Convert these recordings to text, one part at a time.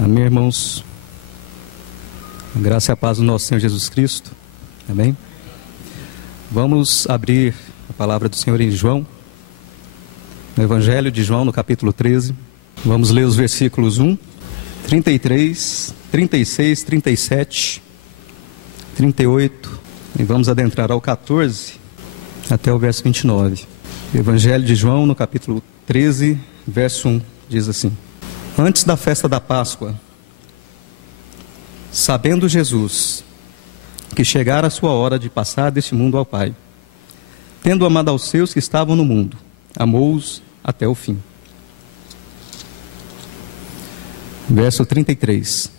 Amém, irmãos? A graça e a paz do nosso Senhor Jesus Cristo. Amém? Vamos abrir a palavra do Senhor em João, no Evangelho de João, no capítulo 13. Vamos ler os versículos 1, 33, 36, 37, 38. E vamos adentrar ao 14 até o verso 29. Evangelho de João, no capítulo 13, verso 1, diz assim: Antes da festa da Páscoa, sabendo Jesus que chegara a sua hora de passar deste mundo ao Pai, tendo amado aos seus que estavam no mundo, amou-os até o fim. Verso 33.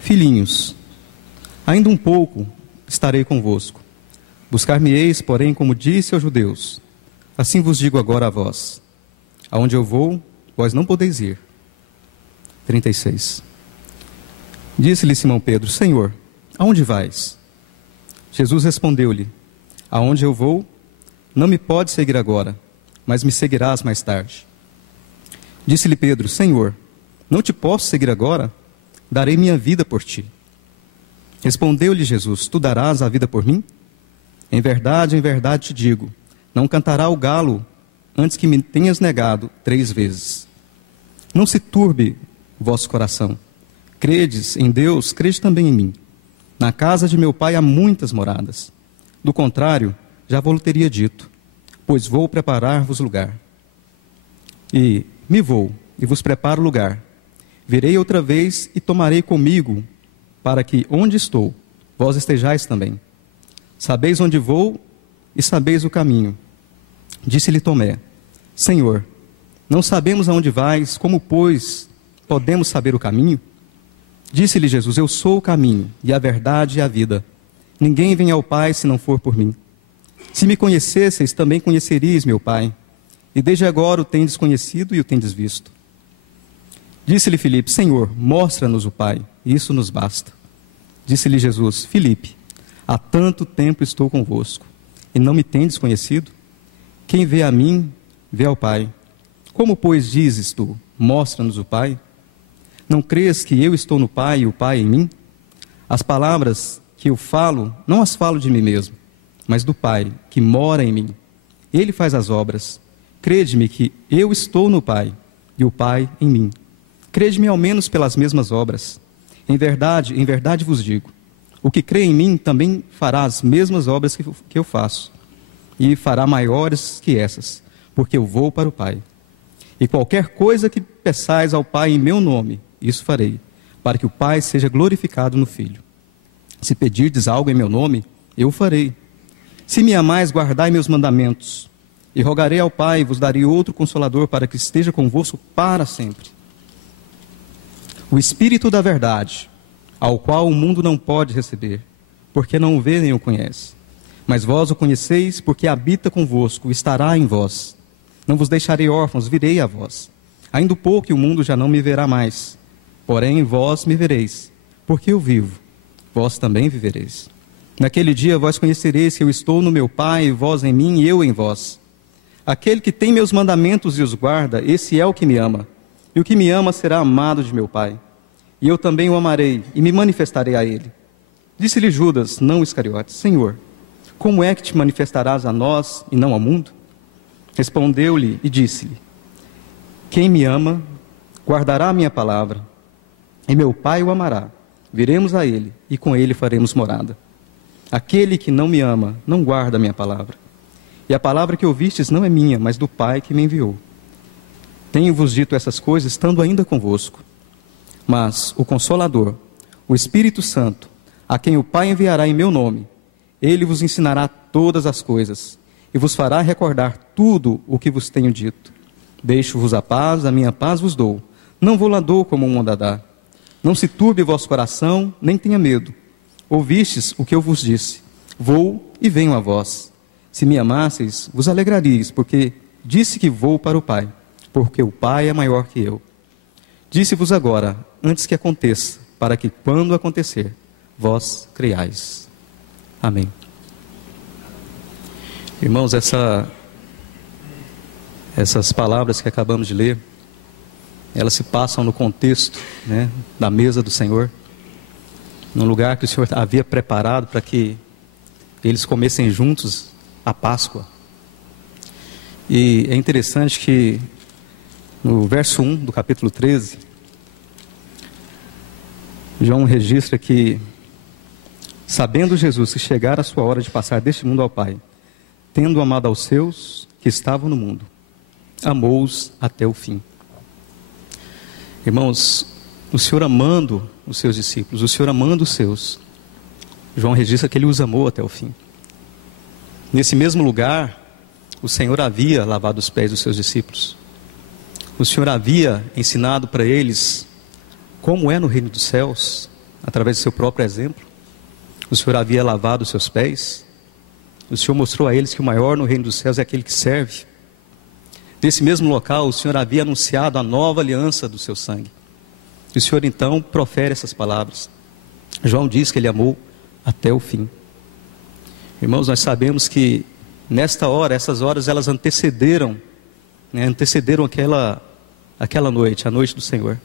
Filhinhos, ainda um pouco estarei convosco. Buscar-me-eis, porém, como disse aos judeus, assim vos digo agora a vós: aonde eu vou, vós não podeis ir. 36. Disse-lhe Simão Pedro: Senhor, aonde vais? Jesus respondeu-lhe: aonde eu vou, não me podes seguir agora, mas me seguirás mais tarde. Disse-lhe Pedro: Senhor, não te posso seguir agora? Darei minha vida por ti. Respondeu-lhe Jesus: tu darás a vida por mim? Em verdade te digo, não cantará o galo antes que me tenhas negado 3 vezes. Não se turbe o vosso coração. Credes em Deus, crede também em mim. Na casa de meu Pai há muitas moradas. Do contrário, já vou-lo teria dito, pois vou preparar-vos lugar. E me vou, e vos preparo lugar. Virei outra vez e tomarei comigo, para que onde estou, vós estejais também. Sabeis onde vou e sabeis o caminho. Disse-lhe Tomé: Senhor, não sabemos aonde vais, como, pois, podemos saber o caminho? Disse-lhe Jesus: eu sou o caminho, e a verdade e a vida. Ninguém vem ao Pai se não for por mim. Se me conhecesseis, também conheceríeis meu Pai. E desde agora o tendes conhecido e o tendes visto. Disse-lhe Filipe: Senhor, mostra-nos o Pai, e isso nos basta. Disse-lhe Jesus: Filipe, há tanto tempo estou convosco, e não me tendes conhecido? Quem vê a mim, vê ao Pai. Como, pois, dizes tu: mostra-nos o Pai? Não crês que eu estou no Pai e o Pai em mim? As palavras que eu falo, não as falo de mim mesmo, mas do Pai, que mora em mim. Ele faz as obras. Crede-me que eu estou no Pai e o Pai em mim. Crede-me ao menos pelas mesmas obras. Em verdade vos digo, o que crê em mim também fará as mesmas obras que eu faço, e fará maiores que essas, porque eu vou para o Pai. E qualquer coisa que peçais ao Pai em meu nome, isso farei, para que o Pai seja glorificado no Filho. Se pedirdes algo em meu nome, eu o farei. Se me amais, guardai meus mandamentos. E rogarei ao Pai, e vos darei outro Consolador, para que esteja convosco para sempre. O Espírito da verdade, ao qual o mundo não pode receber, porque não o vê nem o conhece. Mas vós o conheceis, porque habita convosco, estará em vós. Não vos deixarei órfãos, virei a vós. Ainda um pouco e o mundo já não me verá mais. Porém, vós me vereis, porque eu vivo, vós também vivereis. Naquele dia vós conhecereis que eu estou no meu Pai, vós em mim e eu em vós. Aquele que tem meus mandamentos e os guarda, esse é o que me ama. E o que me ama será amado de meu Pai. E eu também o amarei e me manifestarei a ele. Disse-lhe Judas, não Iscariotes: Senhor, como é que te manifestarás a nós e não ao mundo? Respondeu-lhe e disse-lhe: quem me ama, guardará a minha palavra, e meu Pai o amará. Viremos a ele, e com ele faremos morada. Aquele que não me ama, não guarda a minha palavra. E a palavra que ouvistes não é minha, mas do Pai que me enviou. Tenho-vos dito essas coisas, estando ainda convosco. Mas o Consolador, o Espírito Santo, a quem o Pai enviará em meu nome, ele vos ensinará todas as coisas, e vos fará recordar tudo o que vos tenho dito. Deixo-vos a paz, a minha paz vos dou. Não vou lá dou como o mundo dá. Não se turbe vosso coração, nem tenha medo. Ouvistes o que eu vos disse: vou e venho a vós. Se me amasseis, vos alegraríeis, porque disse que vou para o Pai, porque o Pai é maior que eu. Disse-vos agora, antes que aconteça, para que, quando acontecer, vós creiais. Amém. Irmãos, essas palavras que acabamos de ler elas se passam no contexto, né, da mesa do Senhor, num lugar que o Senhor havia preparado para que eles comessem juntos a Páscoa. E é interessante que no verso 1 do capítulo 13, João registra que, sabendo Jesus que chegara a sua hora de passar deste mundo ao Pai, tendo amado aos seus que estavam no mundo, amou-os até o fim. Irmãos, o Senhor amando os seus discípulos, o Senhor amando os seus, João registra que Ele os amou até o fim. Nesse mesmo lugar, o Senhor havia lavado os pés dos seus discípulos. O Senhor havia ensinado para eles como é no reino dos céus, através do seu próprio exemplo. O Senhor havia lavado os seus pés. O Senhor mostrou a eles que o maior no reino dos céus é aquele que serve. Nesse mesmo local, o Senhor havia anunciado a nova aliança do seu sangue. E o Senhor então profere essas palavras. João diz que Ele amou até o fim. Irmãos, nós sabemos que nesta hora, essas horas, elas antecederam, antecederam aquela noite, a noite do Senhor.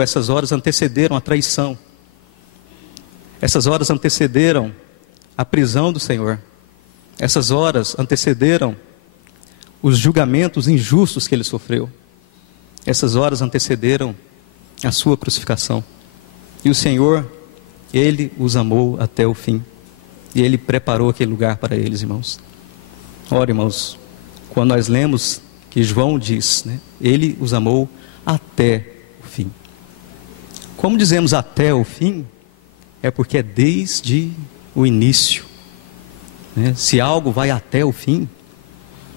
Essas horas antecederam a traição. Essas horas antecederam a prisão do Senhor. Essas horas antecederam os julgamentos injustos que Ele sofreu. Essas horas antecederam a sua crucificação. E o Senhor, Ele os amou até o fim. E Ele preparou aquele lugar para eles, irmãos. Ora, irmãos, quando nós lemos que João diz, Ele os amou até o fim. Como dizemos até o fim, é porque é desde o início. Se algo vai até o fim,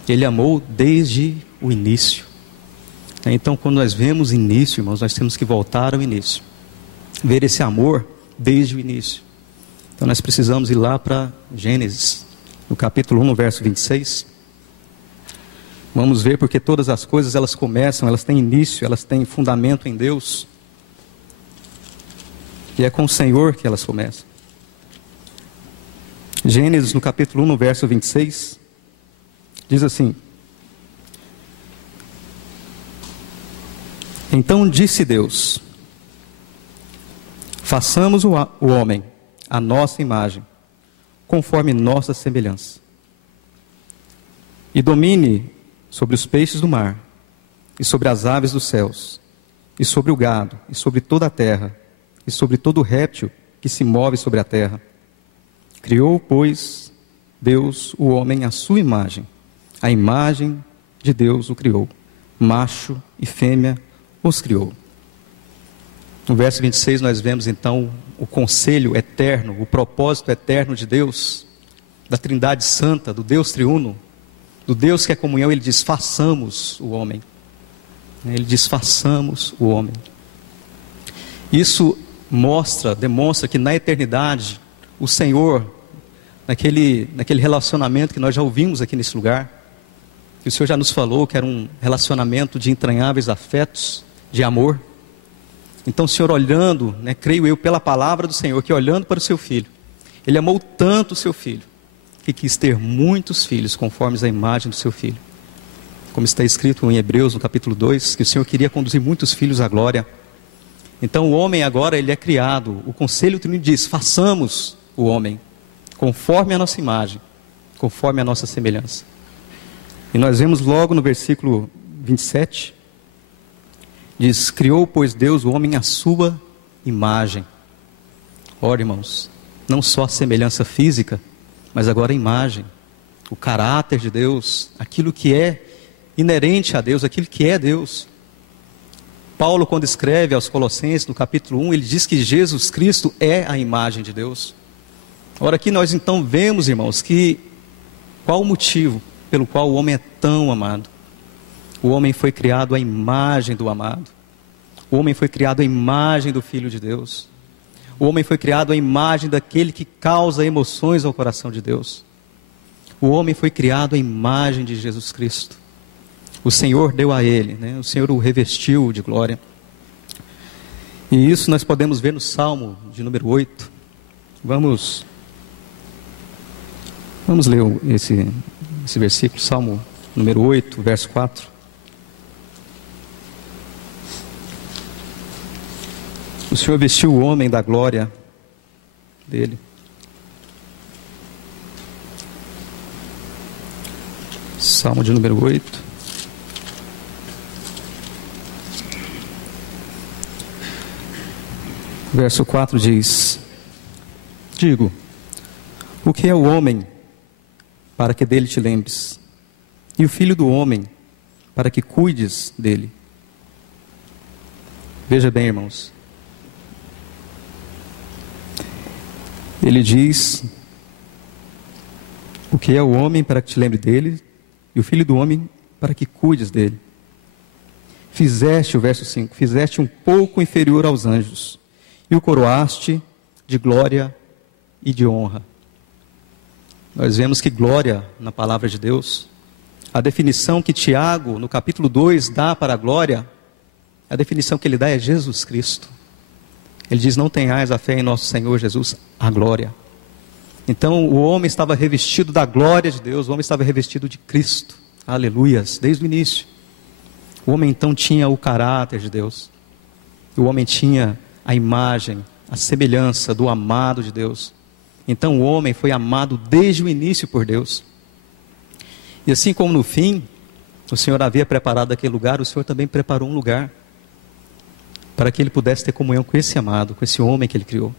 Ele amou desde o início. Então, quando nós vemos início, irmãos, nós temos que voltar ao início. Ver esse amor desde o início. Então, nós precisamos ir lá para Gênesis, no capítulo 1, no verso 26. Vamos ver porque todas as coisas, elas começam, elas têm início, elas têm fundamento em Deus. E é com o Senhor que elas começam. Gênesis, no capítulo 1, no verso 26, diz assim: Então disse Deus: façamos o homem à nossa imagem, conforme nossa semelhança, e domine sobre os peixes do mar, e sobre as aves dos céus, e sobre o gado, e sobre toda a terra, e sobre todo réptil que se move sobre a terra. Criou, pois, Deus o homem à sua imagem. A imagem de Deus o criou. Macho e fêmea os criou. No verso 26 nós vemos então o conselho eterno, o propósito eterno de Deus, da Trindade Santa, do Deus triuno, do Deus que é comunhão. Ele diz: façamos o homem. Ele diz: façamos o homem. Isso demonstra que na eternidade, o Senhor, naquele relacionamento que nós já ouvimos aqui nesse lugar, que o Senhor já nos falou que era um relacionamento de entranháveis afetos, de amor. Então o Senhor olhando, creio eu pela palavra do Senhor, que olhando para o seu Filho, Ele amou tanto o seu Filho, que quis ter muitos filhos conforme a imagem do seu Filho. Como está escrito em Hebreus, no capítulo 2, que o Senhor queria conduzir muitos filhos à glória. Então o homem agora, ele é criado. O conselho trino diz: façamos o homem conforme a nossa imagem, conforme a nossa semelhança. E nós vemos logo no versículo 27, diz: criou, pois, Deus o homem à sua imagem. Ora, irmãos, não só a semelhança física, mas agora a imagem, o caráter de Deus, aquilo que é inerente a Deus, aquilo que é Deus. Paulo, quando escreve aos Colossenses, no capítulo 1, ele diz que Jesus Cristo é a imagem de Deus. Ora, aqui nós então vemos, irmãos, que qual o motivo pelo qual o homem é tão amado? O homem foi criado à imagem do amado. O homem foi criado à imagem do Filho de Deus. O homem foi criado à imagem daquele que causa emoções ao coração de Deus. O homem foi criado à imagem de Jesus Cristo. O Senhor deu a ele, o Senhor o revestiu de glória. E isso nós podemos ver no Salmo de número 8. Vamos ler esse versículo, Salmo número 8, verso 4. O Senhor vestiu o homem da glória dele. Salmo de número 8. Verso 4 diz: Digo, o que é o homem para que dele te lembres? E o filho do homem para que cuides dele? Veja bem, irmãos. Ele diz: o que é o homem para que te lembre dele? E o filho do homem para que cuides dele? Fizeste, o verso 5, fizeste um pouco inferior aos anjos, e o coroaste de glória e de honra. Nós vemos que glória, na palavra de Deus, a definição que Tiago, no capítulo 2, dá para a glória, a definição que ele dá é Jesus Cristo. Ele diz: não tenhais a fé em nosso Senhor Jesus, a glória. Então o homem estava revestido da glória de Deus, o homem estava revestido de Cristo. Aleluias, desde o início. O homem então tinha o caráter de Deus. O homem tinha a imagem, a semelhança do amado de Deus. Então o homem foi amado desde o início por Deus. E assim como no fim, o Senhor havia preparado aquele lugar, o Senhor também preparou um lugar para que ele pudesse ter comunhão com esse amado, com esse homem que ele criou.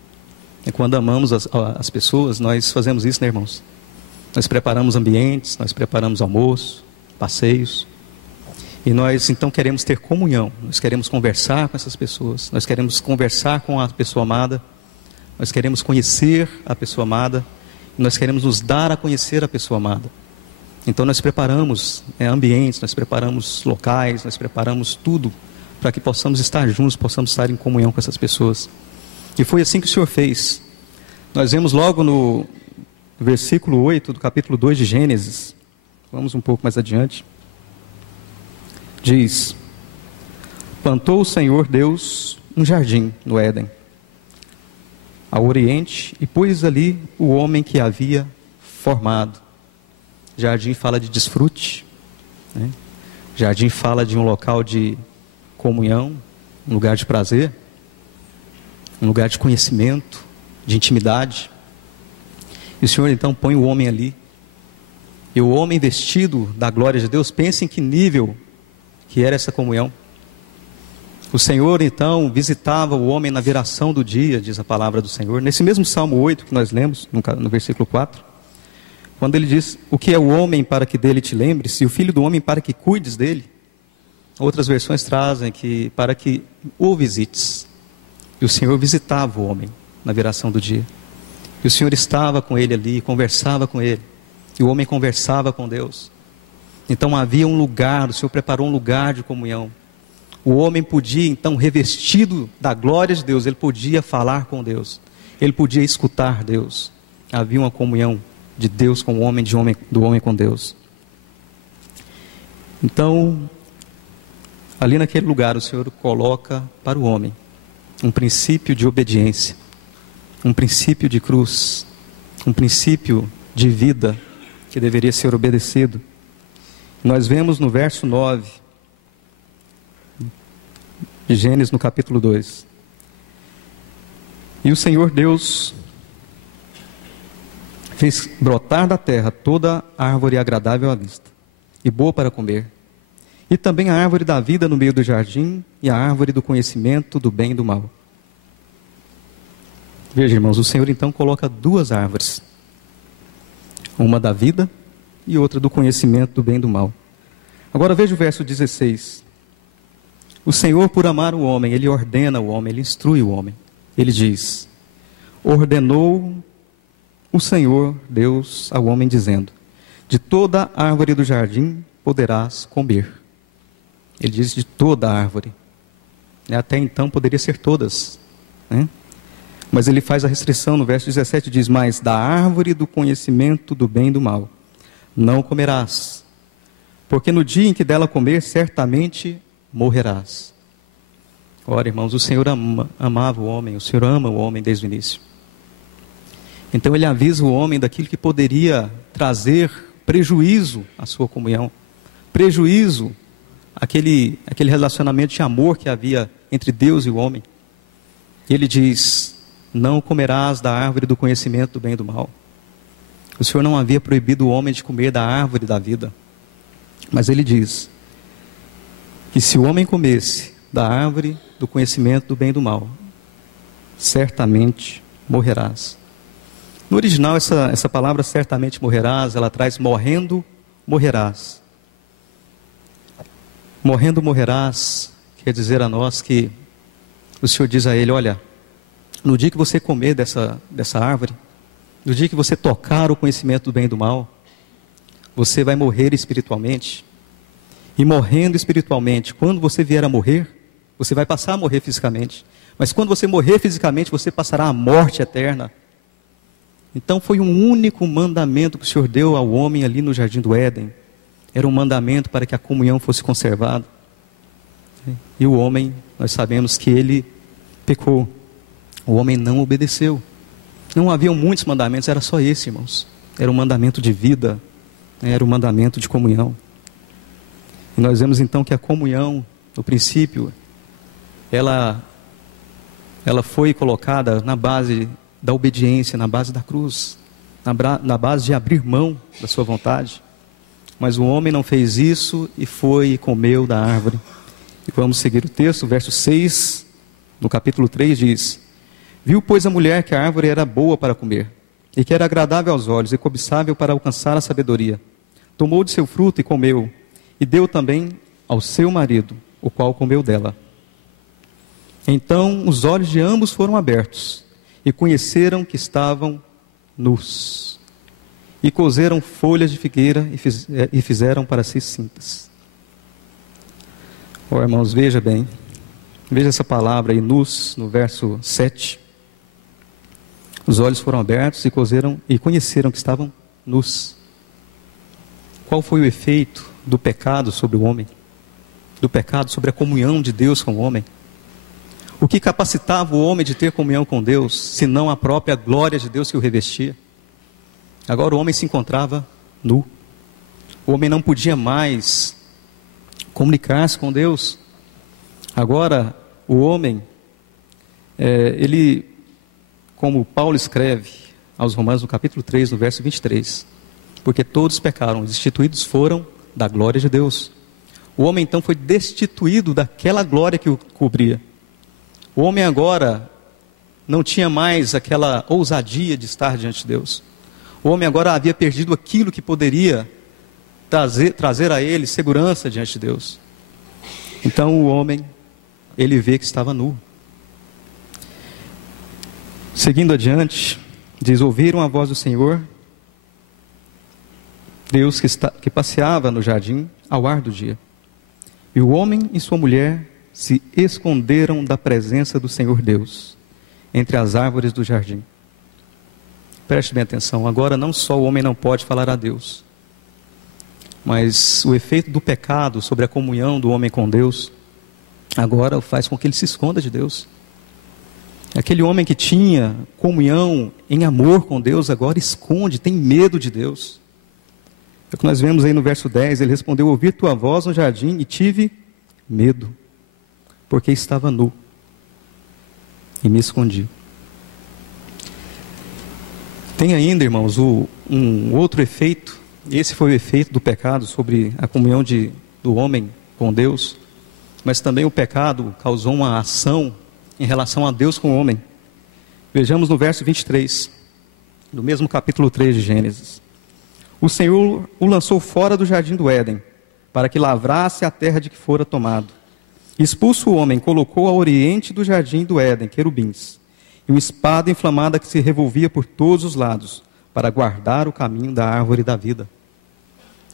E quando amamos as pessoas, nós fazemos isso, né, irmãos? Nós preparamos ambientes, nós preparamos almoço, passeios. E nós então queremos ter comunhão, nós queremos conversar com essas pessoas, nós queremos conversar com a pessoa amada, nós queremos conhecer a pessoa amada, nós queremos nos dar a conhecer a pessoa amada. Então nós preparamos ambientes, nós preparamos locais, nós preparamos tudo para que possamos estar juntos, possamos estar em comunhão com essas pessoas. E foi assim que o Senhor fez. Nós vemos logo no versículo 8 do capítulo 2 de Gênesis, vamos um pouco mais adiante. Diz: plantou o Senhor Deus um jardim no Éden, ao oriente, e pôs ali o homem que havia formado. Jardim fala de desfrute, né? Jardim fala de um local de comunhão, um lugar de prazer, um lugar de conhecimento, de intimidade. E o Senhor então põe o homem ali. E o homem vestido da glória de Deus, pense em que nível que era essa comunhão. O Senhor então visitava o homem na viração do dia, diz a palavra do Senhor. Nesse mesmo Salmo 8 que nós lemos, no versículo 4, quando ele diz: o que é o homem para que dele te lembres, e o filho do homem para que cuides dele. Outras versões trazem que para que o visites. E o Senhor visitava o homem na viração do dia. E o Senhor estava com ele ali, conversava com ele. E o homem conversava com Deus. Então havia um lugar, o Senhor preparou um lugar de comunhão. O homem podia, então, revestido da glória de Deus, ele podia falar com Deus. Ele podia escutar Deus. Havia uma comunhão de Deus com o homem, do homem com Deus. Então, ali naquele lugar, o Senhor coloca para o homem um princípio de obediência, um princípio de cruz, um princípio de vida que deveria ser obedecido. Nós vemos no verso 9 de Gênesis, no capítulo 2. E o Senhor Deus fez brotar da terra toda árvore agradável à vista e boa para comer, e também a árvore da vida no meio do jardim, e a árvore do conhecimento do bem e do mal. Veja, irmãos, o Senhor então coloca duas árvores, uma da vida e outra do conhecimento do bem e do mal. Agora veja o verso 16. O Senhor, por amar o homem, Ele ordena o homem, Ele instrui o homem. Ele diz: ordenou o Senhor Deus ao homem, dizendo: de toda árvore do jardim poderás comer. Ele diz de toda árvore. Até então poderia ser todas, né? Mas ele faz a restrição no verso 17, diz: mas da árvore do conhecimento do bem e do mal não comerás, porque no dia em que dela comer, certamente morrerás. Ora, irmãos, o Senhor amava o homem, o Senhor ama o homem desde o início. Então ele avisa o homem daquilo que poderia trazer prejuízo à sua comunhão, prejuízo àquele relacionamento de amor que havia entre Deus e o homem. E ele diz: não comerás da árvore do conhecimento do bem e do mal. O Senhor não havia proibido o homem de comer da árvore da vida. Mas ele diz que se o homem comesse da árvore do conhecimento do bem e do mal, certamente morrerás. No original, essa palavra certamente morrerás, ela traz morrendo, morrerás. Morrendo, morrerás, quer dizer a nós que o Senhor diz a ele: olha, no dia que você comer dessa árvore, no dia que você tocar o conhecimento do bem e do mal, você vai morrer espiritualmente. E morrendo espiritualmente, quando você vier a morrer, você vai passar a morrer fisicamente. Mas quando você morrer fisicamente, você passará a morte eterna. Então foi um único mandamento que o Senhor deu ao homem ali no Jardim do Éden. Era um mandamento para que a comunhão fosse conservada. E o homem, nós sabemos que ele pecou. O homem não obedeceu. Não haviam muitos mandamentos, era só esse, irmãos. Era um mandamento de vida, era um mandamento de comunhão. E nós vemos então que a comunhão, no princípio, ela foi colocada na base da obediência, na base da cruz, na base de abrir mão da sua vontade. Mas o homem não fez isso e foi e comeu da árvore. E vamos seguir o texto, verso 6, no capítulo 3 diz: viu, pois, a mulher que a árvore era boa para comer, e que era agradável aos olhos, e cobiçável para alcançar a sabedoria. Tomou de seu fruto e comeu, e deu também ao seu marido, o qual comeu dela. Então os olhos de ambos foram abertos, e conheceram que estavam nus. E coseram folhas de figueira e fizeram para si cintas. Irmãos, veja bem, veja essa palavra aí, nus, no verso 7. Os olhos foram abertos e conheceram que estavam nus. Qual foi o efeito do pecado sobre o homem? Do pecado sobre a comunhão de Deus com o homem? O que capacitava o homem de ter comunhão com Deus, senão a própria glória de Deus que o revestia? Agora o homem se encontrava nu. O homem não podia mais comunicar-se com Deus. Agora o homem, ele, como Paulo escreve aos Romanos no capítulo 3, no verso 23, porque todos pecaram, destituídos foram da glória de Deus. O homem então foi destituído daquela glória que o cobria. O homem agora não tinha mais aquela ousadia de estar diante de Deus. O homem agora havia perdido aquilo que poderia trazer a ele segurança diante de Deus. Então o homem, ele vê que estava nu. Seguindo adiante, diz: ouviram a voz do Senhor, Deus que passeava no jardim ao ar do dia. E o homem e sua mulher se esconderam da presença do Senhor Deus, entre as árvores do jardim. Preste bem atenção, agora não só o homem não pode falar a Deus, mas o efeito do pecado sobre a comunhão do homem com Deus, agora faz com que ele se esconda de Deus. Aquele homem que tinha comunhão em amor com Deus, agora esconde, tem medo de Deus. É o que nós vemos aí no verso 10, ele respondeu: ouvi tua voz no jardim e tive medo, porque estava nu e me escondi. Tem ainda, irmãos, um outro efeito. Esse foi o efeito do pecado sobre a comunhão do homem com Deus. Mas também o pecado causou uma ação em relação a Deus com o homem. Vejamos no verso 23, do mesmo capítulo 3 de Gênesis. O Senhor o lançou fora do jardim do Éden, para que lavrasse a terra de que fora tomado. Expulso o homem, colocou ao oriente do jardim do Éden querubins, e uma espada inflamada que se revolvia por todos os lados, para guardar o caminho da árvore da vida.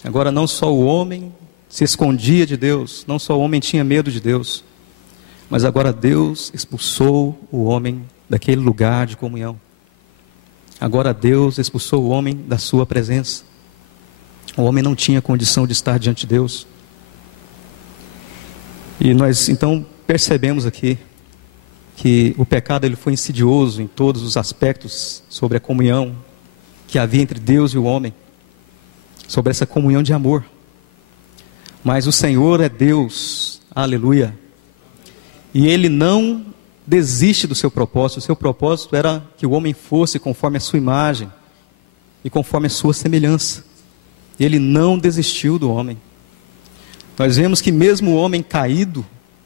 Agora não só o homem se escondia de Deus, não só o homem tinha medo de Deus, mas agora Deus expulsou o homem daquele lugar de comunhão. Agora Deus expulsou o homem da sua presença. O homem não tinha condição de estar diante de Deus. E nós então percebemos aqui que o pecado ele foi insidioso em todos os aspectos sobre a comunhão que havia entre Deus e o homem, sobre essa comunhão de amor. Mas o Senhor é Deus, aleluia, e Ele não desiste do seu propósito. O seu propósito era que o homem fosse conforme a sua imagem e conforme a sua semelhança. Ele não desistiu do homem. Nós vemos que mesmo o homem caído,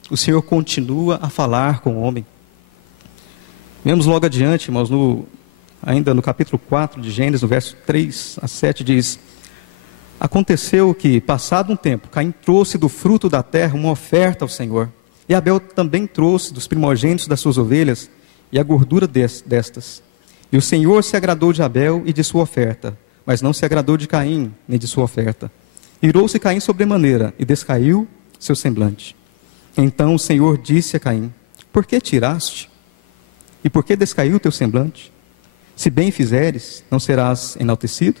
o Senhor continua a falar com o homem. Vemos logo adiante, irmãos, ainda no capítulo 4 de Gênesis, no verso 3 a 7, diz: aconteceu que, passado um tempo, Caim trouxe do fruto da terra uma oferta ao Senhor. E Abel também trouxe dos primogênitos das suas ovelhas e a gordura destas. E o Senhor se agradou de Abel e de sua oferta, mas não se agradou de Caim, nem de sua oferta. Irou-se Caim sobremaneira e descaiu seu semblante. Então o Senhor disse a Caim: por que tiraste? E por que descaiu teu semblante? Se bem fizeres, não serás enaltecido?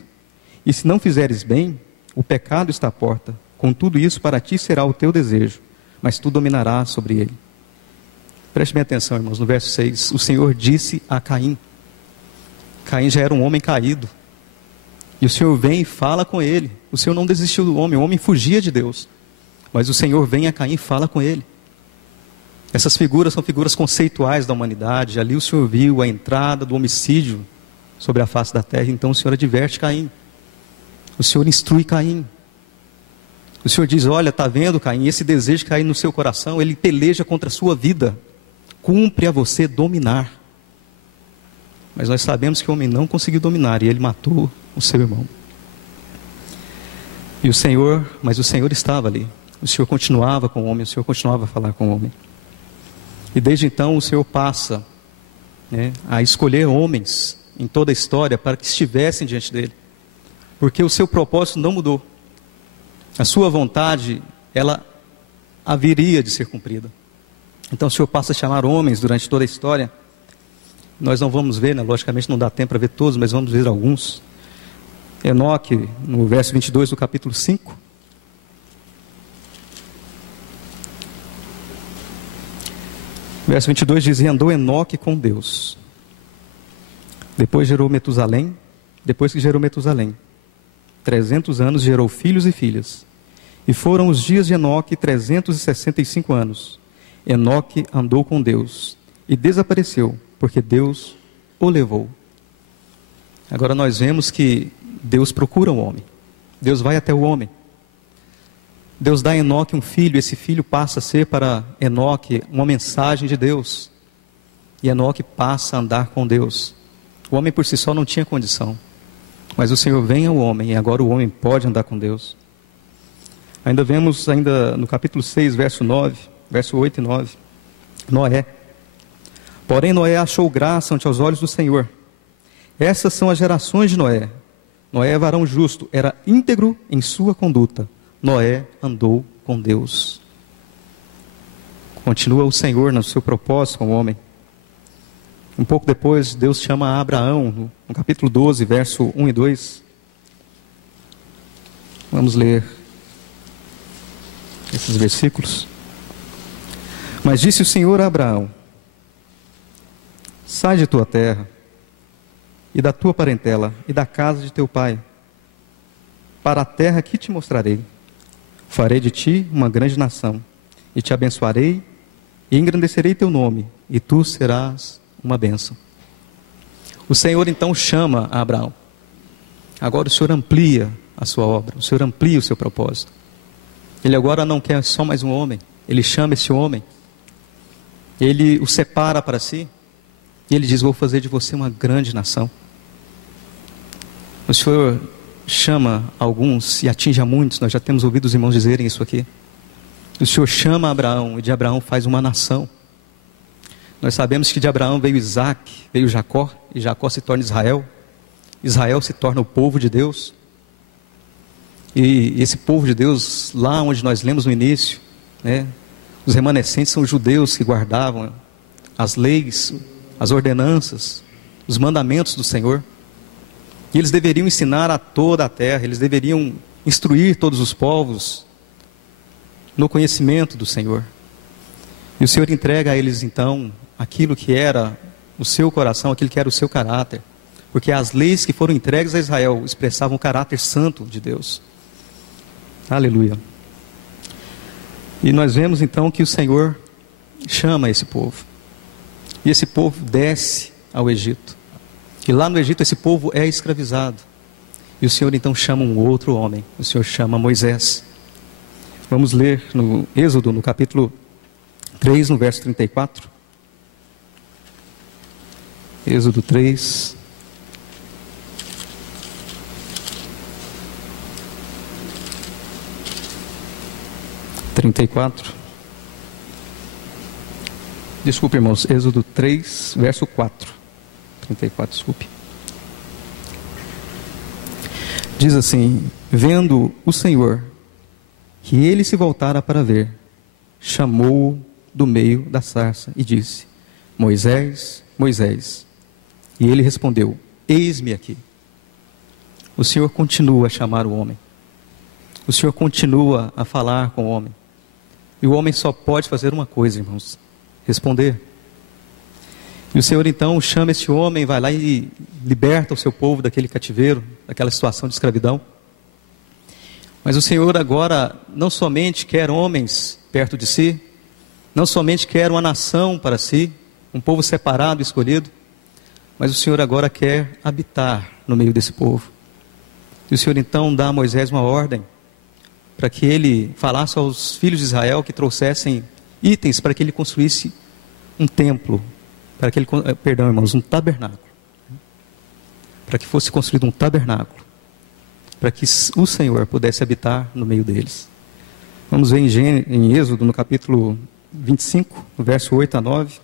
E se não fizeres bem, o pecado está à porta. Contudo, isso para ti será o teu desejo, mas tu dominarás sobre ele. Preste bem atenção, irmãos, no verso 6, o Senhor disse a Caim. Caim já era um homem caído. E o Senhor vem e fala com ele. O Senhor não desistiu do homem, o homem fugia de Deus. Mas o Senhor vem a Caim e fala com ele. Essas figuras são figuras conceituais da humanidade. Ali o Senhor viu a entrada do homicídio sobre a face da terra. Então o Senhor adverte Caim. O Senhor instrui Caim. O Senhor diz: olha, está vendo, Caim, esse desejo que cai no seu coração, ele peleja contra a sua vida. Cumpre a você dominar. Mas nós sabemos que o homem não conseguiu dominar e ele matou o seu irmão. Mas o Senhor estava ali. O Senhor continuava com o homem, o Senhor continuava a falar com o homem. E desde então o Senhor passa, a escolher homens em toda a história para que estivessem diante dele. Porque o seu propósito não mudou. A sua vontade, ela haveria de ser cumprida. Então o Senhor passa a chamar homens durante toda a história. Nós não vamos ver, logicamente não dá tempo para ver todos, mas vamos ver alguns. Enoque, no verso 22 do capítulo 5. Verso 22 diz: e andou Enoque com Deus. Depois gerou Metusalém. Depois que gerou Metusalém, 300 anos, gerou filhos e filhas. E foram os dias de Enoque 365 anos. Enoque andou com Deus e desapareceu, porque Deus o levou. Agora nós vemos que Deus procura o homem. Deus vai até o homem. Deus dá a Enoque um filho. Esse filho passa a ser para Enoque uma mensagem de Deus. E Enoque passa a andar com Deus. O homem por si só não tinha condição. Mas o Senhor vem ao homem e agora o homem pode andar com Deus. Ainda vemos no capítulo 6, verso 8 e 9. Noé. Porém Noé achou graça ante os olhos do Senhor. Essas são as gerações de Noé. Noé é varão justo, era íntegro em sua conduta. Noé andou com Deus. Continua o Senhor no seu propósito com o homem. Um pouco depois, Deus chama Abraão, no capítulo 12, verso 1 e 2. Vamos ler esses versículos. Mas disse o Senhor a Abraão: sai de tua terra, e da tua parentela, e da casa de teu pai, para a terra que te mostrarei. Farei de ti uma grande nação, e te abençoarei, e engrandecerei teu nome, e tu serás uma bênção. O Senhor então chama a Abraão. Agora o Senhor amplia a sua obra, o Senhor amplia o seu propósito. Ele agora não quer só mais um homem, ele chama esse homem, ele o separa para si, e ele diz: vou fazer de você uma grande nação. O Senhor chama alguns e atinge a muitos. Nós já temos ouvido os irmãos dizerem isso aqui. O Senhor chama Abraão e de Abraão faz uma nação. Nós sabemos que de Abraão veio Isaac, veio Jacó, e Jacó se torna Israel. Israel se torna o povo de Deus. E esse povo de Deus, lá onde nós lemos no início, os remanescentes são os judeus que guardavam as leis, as ordenanças, os mandamentos do Senhor. E eles deveriam ensinar a toda a terra, eles deveriam instruir todos os povos no conhecimento do Senhor. E o Senhor entrega a eles então aquilo que era o seu coração, aquilo que era o seu caráter. Porque as leis que foram entregues a Israel expressavam o caráter santo de Deus. Aleluia. E nós vemos então que o Senhor chama esse povo. E esse povo desce ao Egito. E lá no Egito esse povo é escravizado. E o Senhor então chama um outro homem. O Senhor chama Moisés. Vamos ler no Êxodo, no capítulo 3, no verso 34. Êxodo 3. Desculpe, irmãos, Êxodo 3, verso 4. 34, desculpe. Diz assim: vendo o Senhor que ele se voltara para ver, chamou-o do meio da sarça e disse: Moisés, Moisés. E ele respondeu: eis-me aqui. O Senhor continua a chamar o homem. O Senhor continua a falar com o homem. E o homem só pode fazer uma coisa, irmãos: responder. E o Senhor então chama esse homem, vai lá e liberta o seu povo daquele cativeiro, daquela situação de escravidão. Mas o Senhor agora não somente quer homens perto de si, não somente quer uma nação para si, um povo separado e escolhido, mas o Senhor agora quer habitar no meio desse povo. E o Senhor então dá a Moisés uma ordem, para que ele falasse aos filhos de Israel que trouxessem itens para que ele construísse um templo, para que ele, perdão, irmãos, um tabernáculo, para que fosse construído um tabernáculo, para que o Senhor pudesse habitar no meio deles. Vamos ver em Êxodo, no capítulo 25, no verso 8 a 9.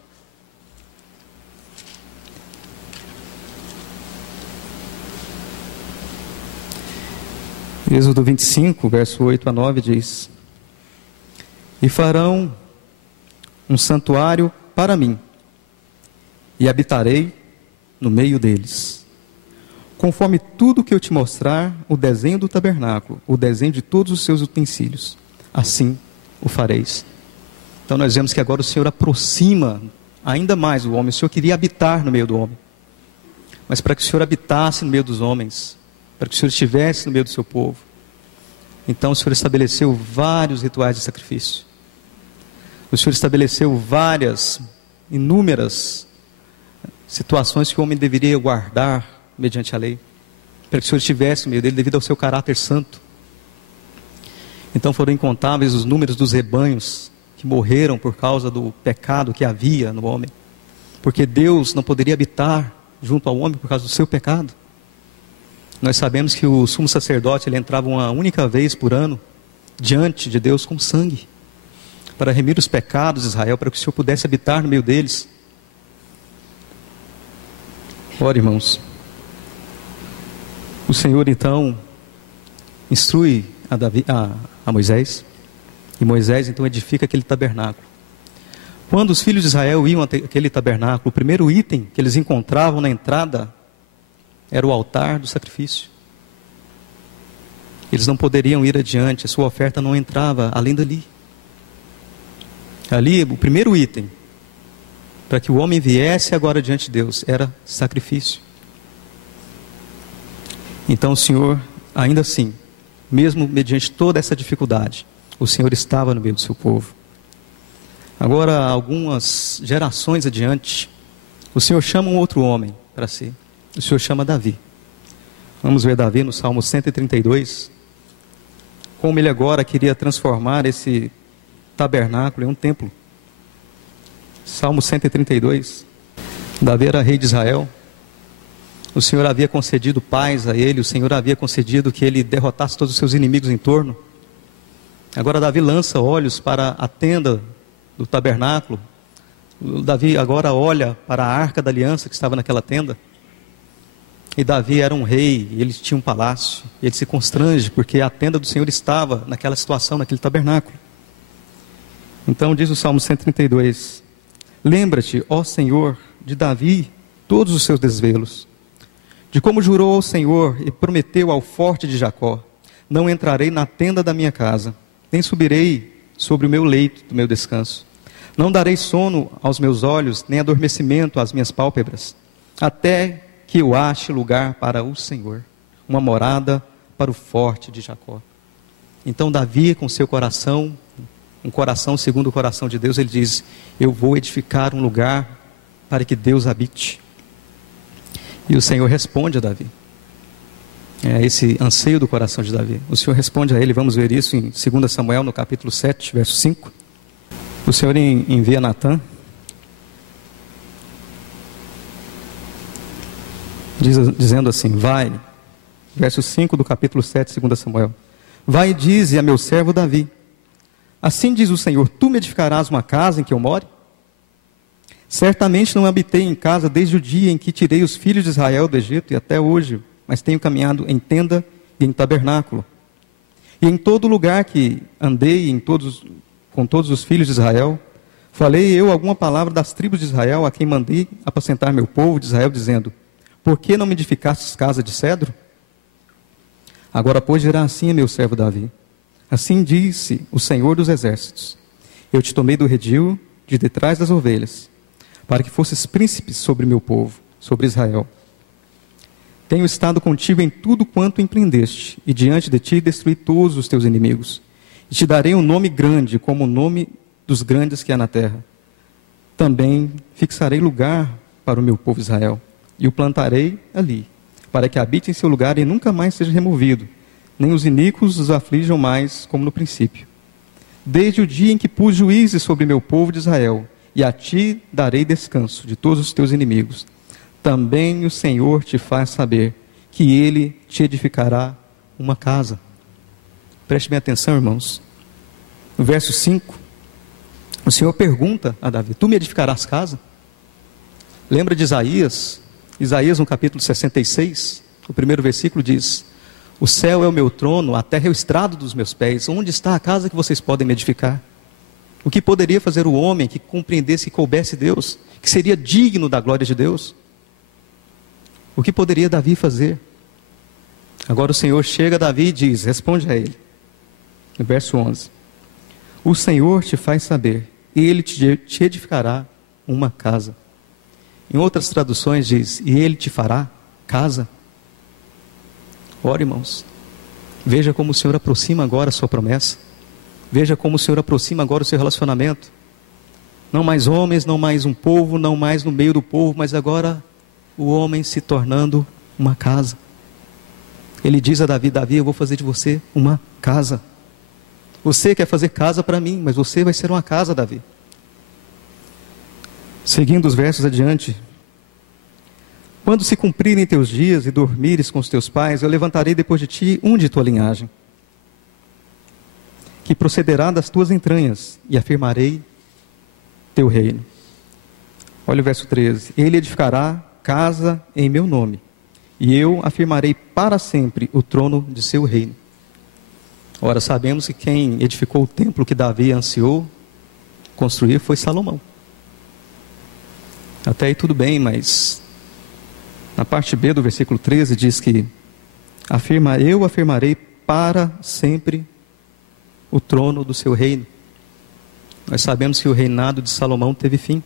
Êxodo 25, verso 8 a 9 diz: e farão um santuário para mim, e habitarei no meio deles, conforme tudo que eu te mostrar, o desenho do tabernáculo, o desenho de todos os seus utensílios, assim o fareis. Então nós vemos que agora o Senhor aproxima ainda mais o homem. O Senhor queria habitar no meio do homem, mas para que o Senhor habitasse no meio dos homens, para que o Senhor estivesse no meio do seu povo, então o Senhor estabeleceu vários rituais de sacrifício. O Senhor estabeleceu inúmeras situações que o homem deveria guardar mediante a lei, para que o Senhor estivesse no meio dele, devido ao seu caráter santo. Então foram incontáveis os números dos rebanhos que morreram por causa do pecado que havia no homem, porque Deus não poderia habitar junto ao homem por causa do seu pecado. Nós sabemos que o sumo sacerdote, ele entrava uma única vez por ano diante de Deus com sangue, para remir os pecados de Israel, para que o Senhor pudesse habitar no meio deles. Ora, irmãos, o Senhor então instrui a Moisés, e Moisés então edifica aquele tabernáculo. Quando os filhos de Israel iam até aquele tabernáculo, o primeiro item que eles encontravam na entrada era o altar do sacrifício. Eles não poderiam ir adiante, a sua oferta não entrava além dali. Ali, o primeiro item, para que o homem viesse agora diante de Deus, era sacrifício. Então o Senhor, ainda assim, mesmo mediante toda essa dificuldade, o Senhor estava no meio do seu povo. Agora, algumas gerações adiante, o Senhor chama um outro homem para si. O Senhor chama Davi. Vamos ver Davi no Salmo 132, como ele agora queria transformar esse tabernáculo em um templo. Salmo 132. Davi era rei de Israel. O Senhor havia concedido paz a ele. O Senhor havia concedido que ele derrotasse todos os seus inimigos em torno. Agora Davi lança olhos para a tenda do tabernáculo. Davi agora olha para a arca da aliança que estava naquela tenda. E Davi era um rei, e ele tinha um palácio. E ele se constrange porque a tenda do Senhor estava naquela situação, naquele tabernáculo. Então diz o Salmo 132: lembra-te, ó Senhor, de Davi todos os seus desvelos, de como jurou ao Senhor e prometeu ao forte de Jacó: não entrarei na tenda da minha casa, nem subirei sobre o meu leito do meu descanso. Não darei sono aos meus olhos, nem adormecimento às minhas pálpebras, até que eu ache lugar para o Senhor, uma morada para o forte de Jacó. Então Davi, com seu coração, um coração segundo o coração de Deus, ele diz: eu vou edificar um lugar para que Deus habite. E o Senhor responde a Davi. É esse anseio do coração de Davi. O Senhor responde a ele, vamos ver isso em 2 Samuel, no capítulo 7, verso 5. O Senhor envia Natã, dizendo assim, vai, verso 5 do capítulo 7, 2 Samuel. Vai e dize a meu servo Davi, assim diz o Senhor, tu me edificarás uma casa em que eu more? Certamente não habitei em casa desde o dia em que tirei os filhos de Israel do Egito e até hoje, mas tenho caminhado em tenda e em tabernáculo. E em todo lugar que andei com todos os filhos de Israel, falei eu alguma palavra das tribos de Israel, a quem mandei apacentar meu povo de Israel, dizendo, por que não me edificastes casa de cedro? Agora, pois, dirá assim a meu servo Davi, assim disse o Senhor dos exércitos, eu te tomei do redil de detrás das ovelhas, para que fosses príncipes sobre meu povo, sobre Israel. Tenho estado contigo em tudo quanto empreendeste, e diante de ti destruí todos os teus inimigos. E te darei um nome grande, como o nome dos grandes que há na terra. Também fixarei lugar para o meu povo Israel, e o plantarei ali, para que habite em seu lugar e nunca mais seja removido, nem os iníquos os aflijam mais, como no princípio. Desde o dia em que pus juízes sobre meu povo de Israel, e a ti darei descanso de todos os teus inimigos. Também o Senhor te faz saber que Ele te edificará uma casa. Preste bem atenção, irmãos. No verso 5, o Senhor pergunta a Davi, tu me edificarás casa? Lembra de Isaías? Isaías no capítulo 66, o primeiro versículo diz, o céu é o meu trono, a terra é o estrado dos meus pés. Onde está a casa que vocês podem me edificar? O que poderia fazer o homem que compreendesse e coubesse Deus, que seria digno da glória de Deus? O que poderia Davi fazer? Agora o Senhor chega a Davi e diz, responde a ele, no verso 11, o Senhor te faz saber, e Ele te edificará uma casa. Em outras traduções diz, e Ele te fará casa. Ora, irmãos, veja como o Senhor aproxima agora a sua promessa. Veja como o Senhor aproxima agora o seu relacionamento. Não mais homens, não mais um povo, não mais no meio do povo, mas agora o homem se tornando uma casa. Ele diz a Davi, Davi, eu vou fazer de você uma casa. Você quer fazer casa para mim, mas você vai ser uma casa, Davi. Seguindo os versos adiante. Quando se cumprirem teus dias e dormires com os teus pais, eu levantarei depois de ti um de tua linhagem, que procederá das tuas entranhas, e afirmarei teu reino. Olha o verso 13. Ele edificará casa em meu nome, e eu afirmarei para sempre o trono de seu reino. Ora, sabemos que quem edificou o templo que Davi ansiou construir foi Salomão. Até aí tudo bem, mas na parte B do versículo 13 diz que eu afirmarei para sempre o trono do seu reino. Nós sabemos que o reinado de Salomão teve fim.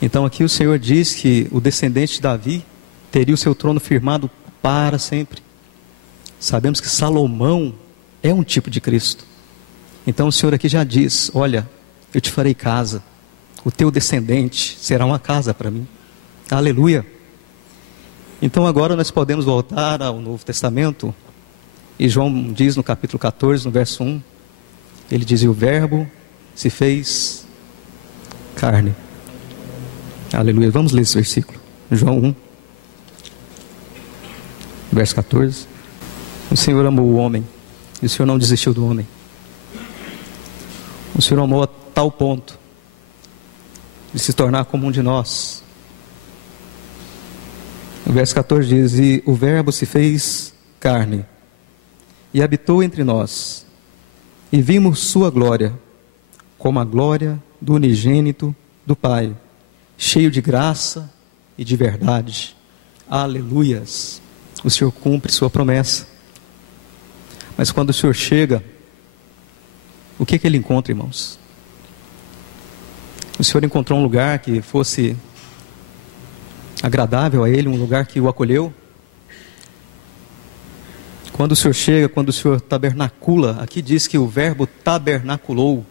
Então aqui o Senhor diz que o descendente de Davi teria o seu trono firmado para sempre. Sabemos que Salomão é um tipo de Cristo. Então o Senhor aqui já diz, olha, eu te farei casa, o teu descendente será uma casa para mim. Aleluia. Então agora nós podemos voltar ao Novo Testamento. E João diz no capítulo 14, no verso 1, ele diz, e o verbo se fez carne. Aleluia. Vamos ler esse versículo. João 1, verso 14. O Senhor amou o homem, e o Senhor não desistiu do homem. O Senhor amou a tal ponto de se tornar como um de nós. O verso 14 diz, e o verbo se fez carne, e habitou entre nós, e vimos sua glória, como a glória do unigênito do Pai, cheio de graça e de verdade. Aleluias. O Senhor cumpre sua promessa. Mas quando o Senhor chega, o que ele encontra, irmãos? O Senhor encontrou um lugar que fosse agradável a ele, um lugar que o acolheu? Quando o Senhor chega, quando o Senhor tabernacula, aqui diz que o verbo tabernaculou,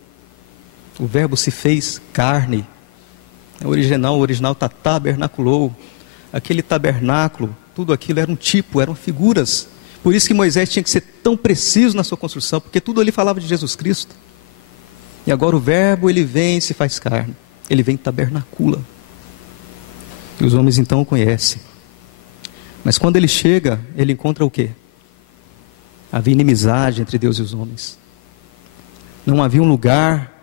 o verbo se fez carne. O original está tabernaculou. Aquele tabernáculo, tudo aquilo era um tipo, eram figuras. Por isso que Moisés tinha que ser tão preciso na sua construção, porque tudo ali falava de Jesus Cristo. E agora o verbo, ele vem e se faz carne. Ele vem e tabernacula. E os homens então o conhecem. Mas quando ele chega, ele encontra o quê? Havia inimizade entre Deus e os homens. Não havia um lugar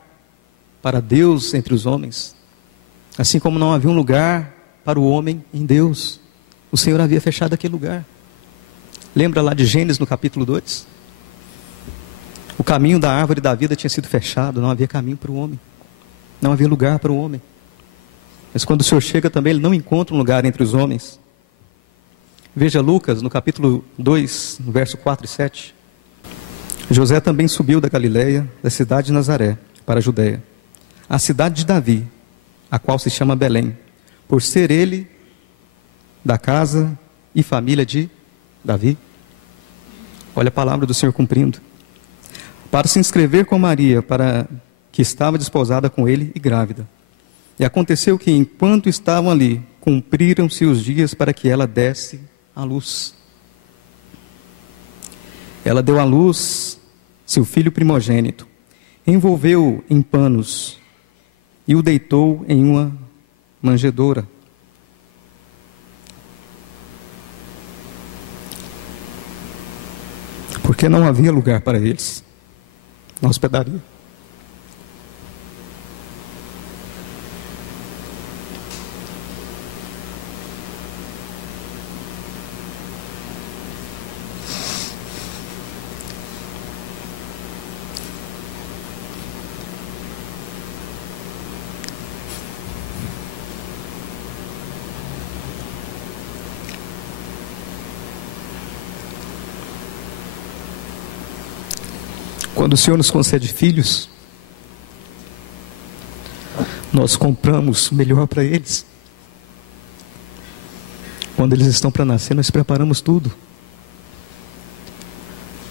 para Deus entre os homens. Assim como não havia um lugar para o homem em Deus. O Senhor havia fechado aquele lugar. Lembra lá de Gênesis no capítulo 2? O caminho da árvore da vida tinha sido fechado. Não havia caminho para o homem. Não havia lugar para o homem. Mas quando o Senhor chega também, Ele não encontra um lugar entre os homens. Veja Lucas no capítulo 2, no verso 4 e 7. José também subiu da Galileia, da cidade de Nazaré, para a Judeia, a cidade de Davi, a qual se chama Belém, por ser ele da casa e família de Davi. Olha a palavra do Senhor cumprindo. Para se inscrever com Maria, para que estava desposada com ele e grávida. E aconteceu que, enquanto estavam ali, cumpriram-se os dias para que ela desse à luz. Ela deu à luz seu filho primogênito, envolveu-o em panos e o deitou em uma manjedoura. Porque não havia lugar para eles na hospedaria. Quando o Senhor nos concede filhos, nós compramos o melhor para eles. Quando eles estão para nascer, nós preparamos tudo.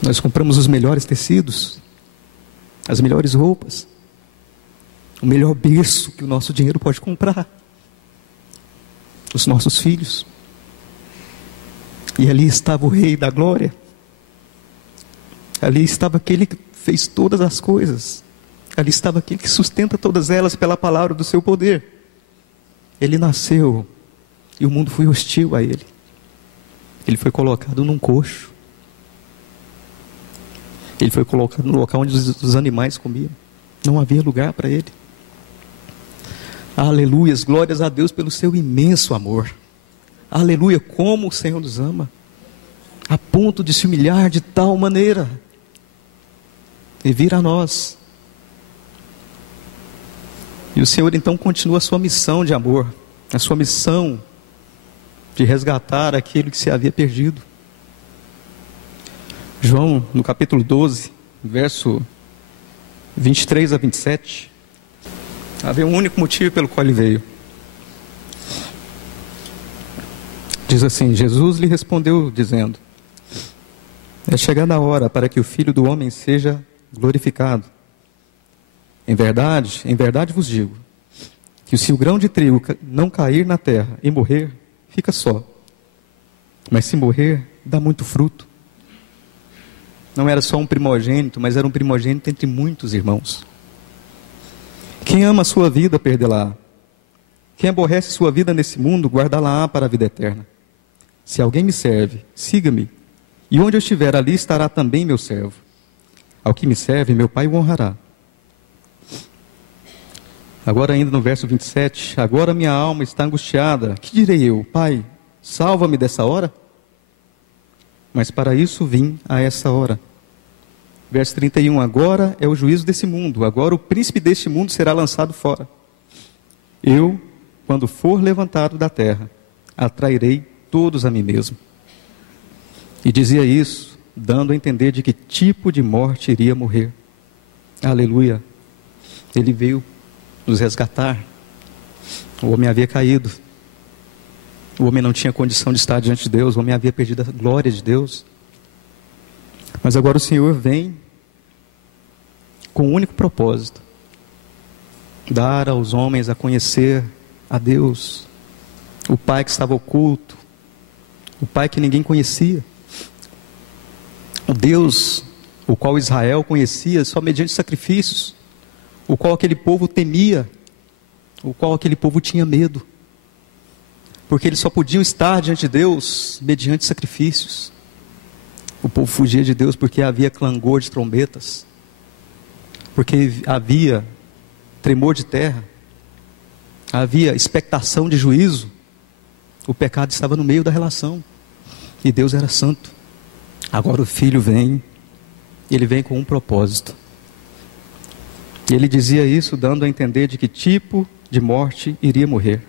Nós compramos os melhores tecidos, as melhores roupas, o melhor berço que o nosso dinheiro pode comprar. Os nossos filhos. E ali estava o Rei da Glória. Ali estava aquele que fez todas as coisas. Ali estava aquele que sustenta todas elas pela palavra do seu poder. Ele nasceu e o mundo foi hostil a ele. Ele foi colocado num coxo. Ele foi colocado no local onde os animais comiam. Não havia lugar para ele. Aleluias, glórias a Deus pelo seu imenso amor. Aleluia, como o Senhor nos ama. A ponto de se humilhar de tal maneira e vir a nós. E o Senhor então continua a sua missão de amor, a sua missão de resgatar aquilo que se havia perdido. João, no capítulo 12, verso 23 a 27, havia um único motivo pelo qual ele veio. Diz assim: Jesus lhe respondeu dizendo: é chegada a hora para que o Filho do Homem seja glorificado. Em verdade vos digo, que se o grão de trigo não cair na terra e morrer, fica só. Mas se morrer, dá muito fruto. Não era só um primogênito, mas era um primogênito entre muitos irmãos. Quem ama a sua vida, perdê-la-á. Quem aborrece sua vida nesse mundo, guardá-la-á para a vida eterna. Se alguém me serve, siga-me. E onde eu estiver, ali estará também meu servo. Ao que me serve, meu Pai o honrará. Agora ainda no verso 27, agora minha alma está angustiada. Que direi eu? Pai, salva-me dessa hora? Mas para isso vim a essa hora. Verso 31, agora é o juízo desse mundo. Agora o príncipe deste mundo será lançado fora. Eu, quando for levantado da terra, atrairei todos a mim mesmo. E dizia isso, dando a entender de que tipo de morte iria morrer. Aleluia. Ele veio nos resgatar. O homem havia caído. O homem não tinha condição de estar diante de Deus. O homem havia perdido a glória de Deus. Mas agora o Senhor vem com um único propósito: dar aos homens a conhecer a Deus, o Pai que estava oculto, o Pai que ninguém conhecia, o Deus o qual Israel conhecia só mediante sacrifícios, o qual aquele povo temia, o qual aquele povo tinha medo, porque eles só podiam estar diante de Deus mediante sacrifícios. O povo fugia de Deus porque havia clangor de trombetas, porque havia tremor de terra, havia expectação de juízo. O pecado estava no meio da relação, e Deus era santo. Agora o Filho vem, ele vem com um propósito, e ele dizia isso dando a entender de que tipo de morte iria morrer.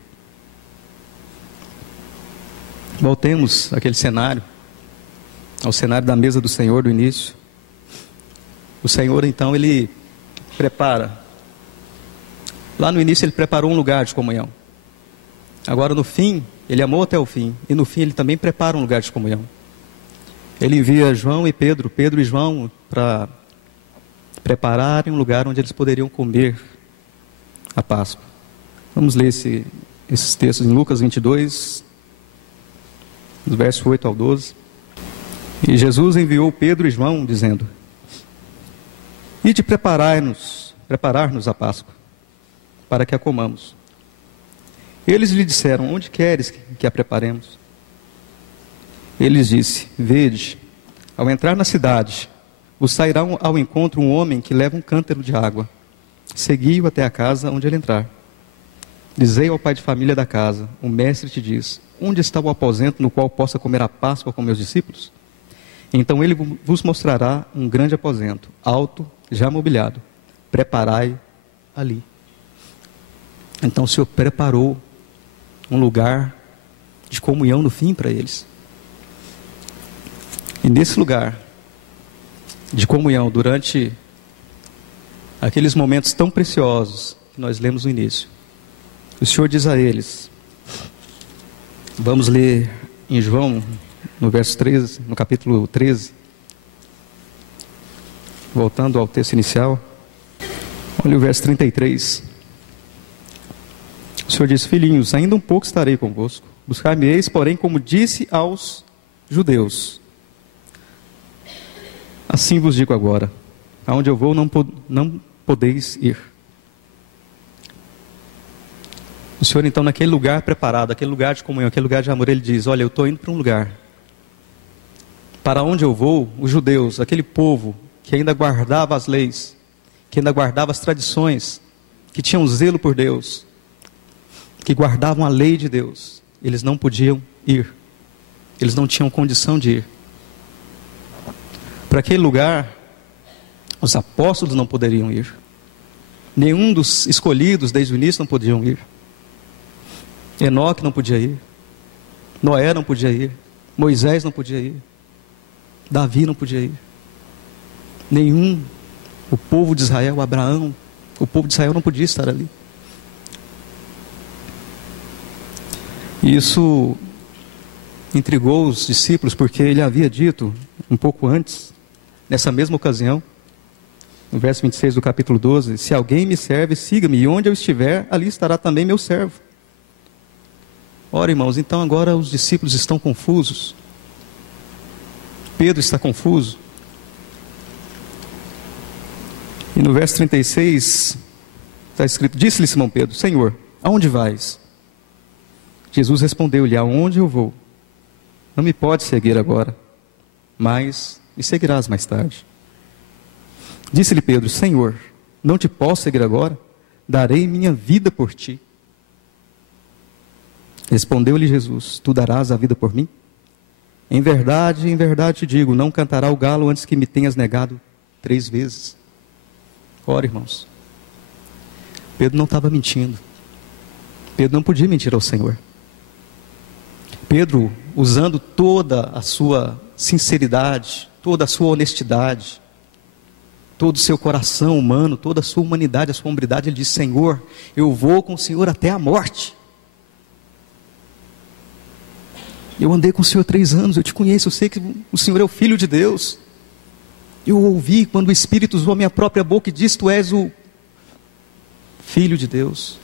Voltemos àquele cenário, ao cenário da mesa do Senhor do início. O Senhor então, ele prepara, lá no início ele preparou um lugar de comunhão, agora no fim, ele amou até o fim, e no fim ele também prepara um lugar de comunhão. Ele envia João e Pedro e João, para prepararem um lugar onde eles poderiam comer a Páscoa. Vamos ler esses textos em Lucas 22, do verso 8 ao 12. E Jesus enviou Pedro e João, dizendo: Ide preparar-nos a Páscoa, para que a comamos. Eles lhe disseram: Onde queres que a preparemos? Ele lhes disse: Vede, ao entrar na cidade, vos sairá ao encontro um homem que leva um cântaro de água. Segui-o até a casa onde ele entrar. Dizei ao pai de família da casa: O mestre te diz: Onde está o aposento no qual possa comer a Páscoa com meus discípulos? Então ele vos mostrará um grande aposento, alto, já mobiliado. Preparai ali. Então o Senhor preparou um lugar de comunhão no fim para eles. E nesse lugar de comunhão, durante aqueles momentos tão preciosos que nós lemos no início, o Senhor diz a eles, vamos ler em João, no verso 13, no capítulo 13, voltando ao texto inicial, olha o verso 33. O Senhor diz: Filhinhos, ainda um pouco estarei convosco, buscar-me-eis, porém, como disse aos judeus, assim vos digo agora, aonde eu vou não podeis ir. O Senhor então, naquele lugar preparado, aquele lugar de comunhão, aquele lugar de amor, Ele diz: olha, eu estou indo para um lugar, para onde eu vou, os judeus, aquele povo que ainda guardava as leis, que ainda guardava as tradições, que tinham zelo por Deus, que guardavam a lei de Deus, eles não podiam ir, eles não tinham condição de ir. Para aquele lugar, os apóstolos não poderiam ir, nenhum dos escolhidos desde o início não podiam ir. Enoque não podia ir, Noé não podia ir, Moisés não podia ir, Davi não podia ir, nenhum, o povo de Israel, Abraão, o povo de Israel não podia estar ali. E isso intrigou os discípulos, porque ele havia dito um pouco antes, nessa mesma ocasião, no verso 26 do capítulo 12, se alguém me serve, siga-me, e onde eu estiver, ali estará também meu servo. Ora, irmãos, então agora os discípulos estão confusos, Pedro está confuso, e no verso 36, está escrito: disse-lhe Simão Pedro: Senhor, aonde vais? Jesus respondeu-lhe: aonde eu vou, não me podes seguir agora, mas me seguirás mais tarde. Disse-lhe Pedro: Senhor, não te posso seguir agora? Darei minha vida por ti. Respondeu-lhe Jesus: tu darás a vida por mim? Em verdade te digo, não cantará o galo antes que me tenhas negado 3 vezes. Ora, irmãos, Pedro não estava mentindo. Pedro não podia mentir ao Senhor. Pedro, usando toda a sua sinceridade, toda a sua honestidade, todo o seu coração humano, toda a sua humanidade, a sua hombridade, ele diz: Senhor, eu vou com o Senhor até a morte. Eu andei com o Senhor 3 anos, eu te conheço, eu sei que o Senhor é o Filho de Deus. Eu ouvi quando o Espírito usou a minha própria boca e disse: tu és o Filho de Deus.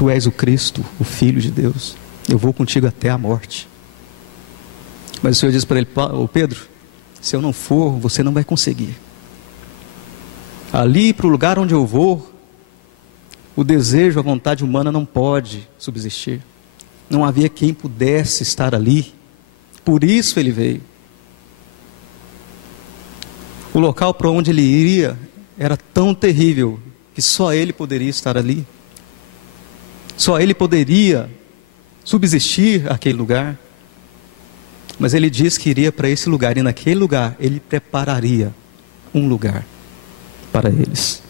Tu és o Cristo, o Filho de Deus. Eu vou contigo até a morte. Mas o Senhor diz para ele: ô Pedro, se eu não for, você não vai conseguir. Ali para o lugar onde eu vou, o desejo, a vontade humana não pode subsistir. Não havia quem pudesse estar ali. Por isso ele veio. O local para onde ele iria era tão terrível que só ele poderia estar ali. Só ele poderia subsistir aquele lugar. Mas ele disse que iria para esse lugar, e naquele lugar ele prepararia um lugar para eles.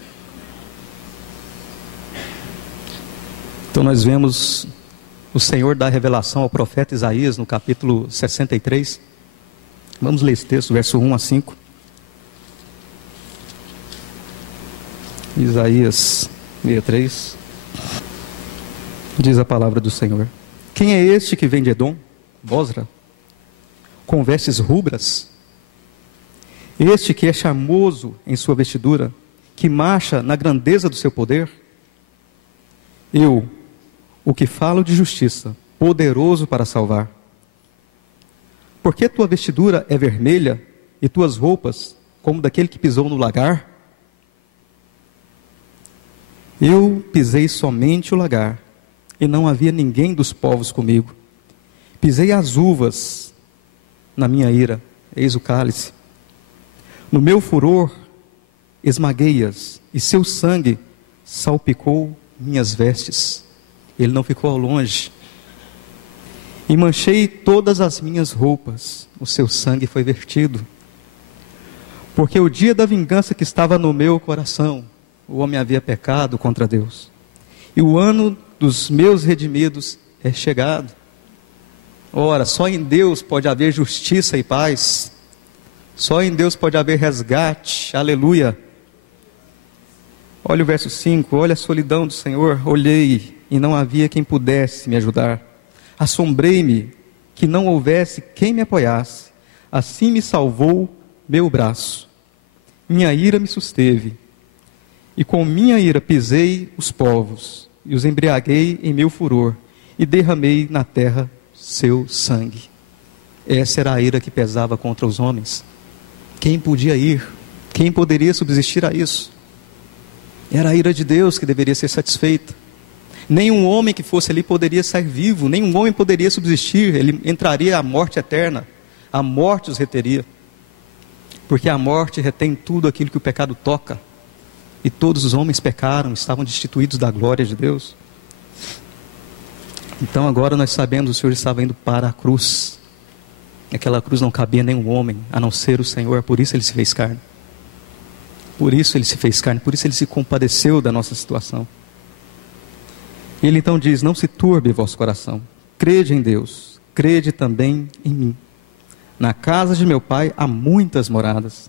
Então nós vemos o Senhor dar revelação ao profeta Isaías no capítulo 63. Vamos ler esse texto, verso 1 a 5. Isaías 63. Diz a palavra do Senhor: quem é este que vem de Edom, Bosra, com vestes rubras? Este que é charmoso em sua vestidura, que marcha na grandeza do seu poder? Eu, o que falo de justiça, poderoso para salvar. Porque tua vestidura é vermelha e tuas roupas como daquele que pisou no lagar? Eu pisei somente o lagar, e não havia ninguém dos povos comigo. Pisei as uvas na minha ira, eis o cálice. No meu furor esmaguei-as, e seu sangue salpicou minhas vestes. Ele não ficou ao longe. E manchei todas as minhas roupas, o seu sangue foi vertido. Porque o dia da vingança que estava no meu coração, o homem havia pecado contra Deus. E o ano dos meus redimidos é chegado. Ora, só em Deus pode haver justiça e paz. Só em Deus pode haver resgate. Aleluia. Olha o verso 5. Olha a solidão do Senhor. Olhei e não havia quem pudesse me ajudar. Assombrei-me que não houvesse quem me apoiasse. Assim me salvou meu braço. Minha ira me susteve. E com minha ira pisei os povos, e os embriaguei em meu furor, e derramei na terra seu sangue. Essa era a ira que pesava contra os homens. Quem podia ir? Quem poderia subsistir a isso? Era a ira de Deus que deveria ser satisfeita. Nenhum homem que fosse ali poderia sair vivo, nenhum homem poderia subsistir, ele entraria à morte eterna, a morte os reteria. Porque a morte retém tudo aquilo que o pecado toca. E todos os homens pecaram, estavam destituídos da glória de Deus. Então agora nós sabemos, o Senhor estava indo para a cruz. Naquela cruz não cabia nenhum homem, a não ser o Senhor, por isso Ele se fez carne. Por isso Ele se fez carne, por isso Ele se compadeceu da nossa situação. E Ele então diz: não se turbe vosso coração, crede em Deus, crede também em mim. Na casa de meu Pai há muitas moradas.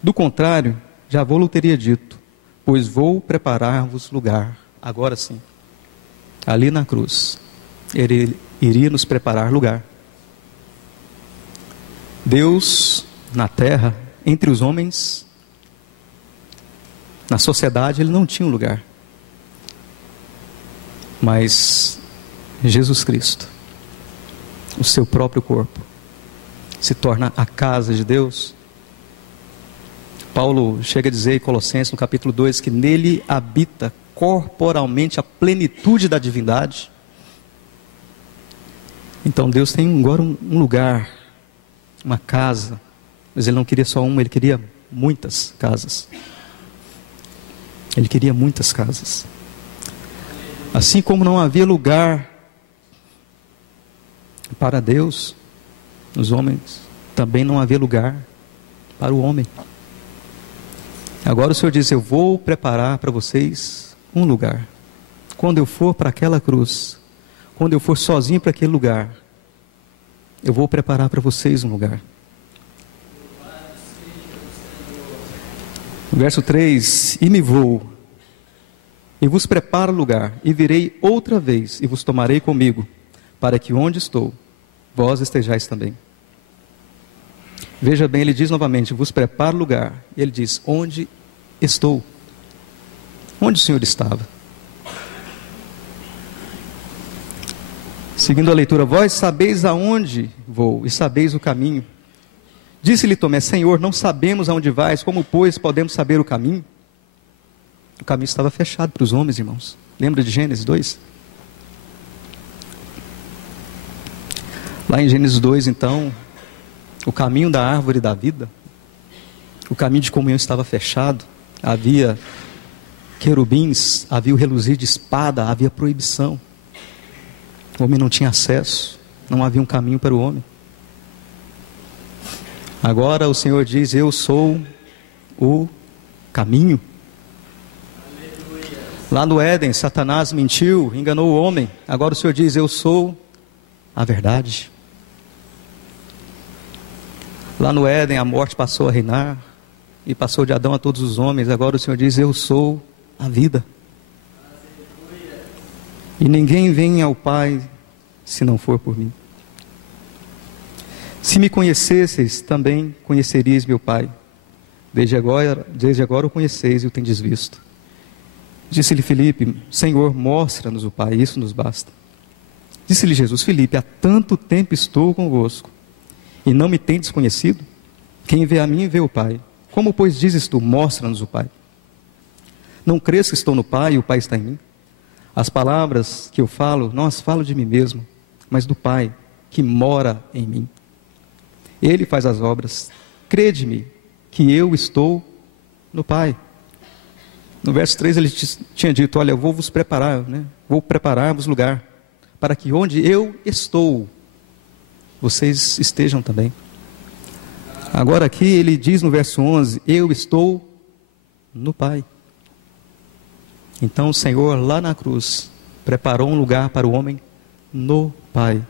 Do contrário, já vou-lo teria dito, pois vou preparar-vos lugar. Agora sim, ali na cruz, Ele iria nos preparar lugar. Deus, na terra, entre os homens, na sociedade, Ele não tinha um lugar. Mas Jesus Cristo, o seu próprio corpo, se torna a casa de Deus. Paulo chega a dizer em Colossenses, no capítulo 2, que nele habita corporalmente a plenitude da divindade. Então Deus tem agora um lugar, uma casa, mas Ele não queria só uma, Ele queria muitas casas. Ele queria muitas casas. Assim como não havia lugar para Deus, os homens, também não havia lugar para o homem. Agora o Senhor diz: eu vou preparar para vocês um lugar. Quando eu for para aquela cruz, quando eu for sozinho para aquele lugar, eu vou preparar para vocês um lugar. Verso 3: e me vou, e vos preparo lugar, e virei outra vez, e vos tomarei comigo, para que onde estou, vós estejais também. Veja bem, ele diz novamente: vos preparo lugar. E ele diz: onde estou? Onde o Senhor estava? Seguindo a leitura, vós sabeis aonde vou e sabeis o caminho. Disse-lhe Tomé, Senhor, não sabemos aonde vais, como, pois, podemos saber o caminho? O caminho estava fechado para os homens, irmãos. Lembra de Gênesis 2? Lá em Gênesis 2, então, o caminho da árvore da vida, o caminho de comunhão estava fechado, havia querubins, havia o reluzir de espada, havia proibição. O homem não tinha acesso, não havia um caminho para o homem. Agora o Senhor diz, eu sou o caminho. Lá no Éden, Satanás mentiu, enganou o homem. Agora o Senhor diz, eu sou a verdade. Lá no Éden, a morte passou a reinar, e passou de Adão a todos os homens. Agora o Senhor diz, eu sou a vida. E ninguém vem ao Pai, se não for por mim. Se me conhecesseis, também conheceríeis meu Pai. Desde agora o conheceis e o tendes visto. Disse-lhe Filipe, Senhor, mostra-nos o Pai, isso nos basta. Disse-lhe Jesus, Filipe, há tanto tempo estou convosco, e não me tendes conhecido? Quem vê a mim, vê o Pai. Como, pois, dizes tu, mostra-nos o Pai? Não crês que estou no Pai e o Pai está em mim? As palavras que eu falo, não as falo de mim mesmo, mas do Pai, que mora em mim. Ele faz as obras. Crede-me que eu estou no Pai. No verso 3 ele tinha dito, olha, eu vou vos preparar, vou preparar-vos lugar, para que onde eu estou, vocês estejam também. Agora aqui ele diz no verso 11, eu estou no Pai. Então o Senhor lá na cruz preparou um lugar para o homem no Pai.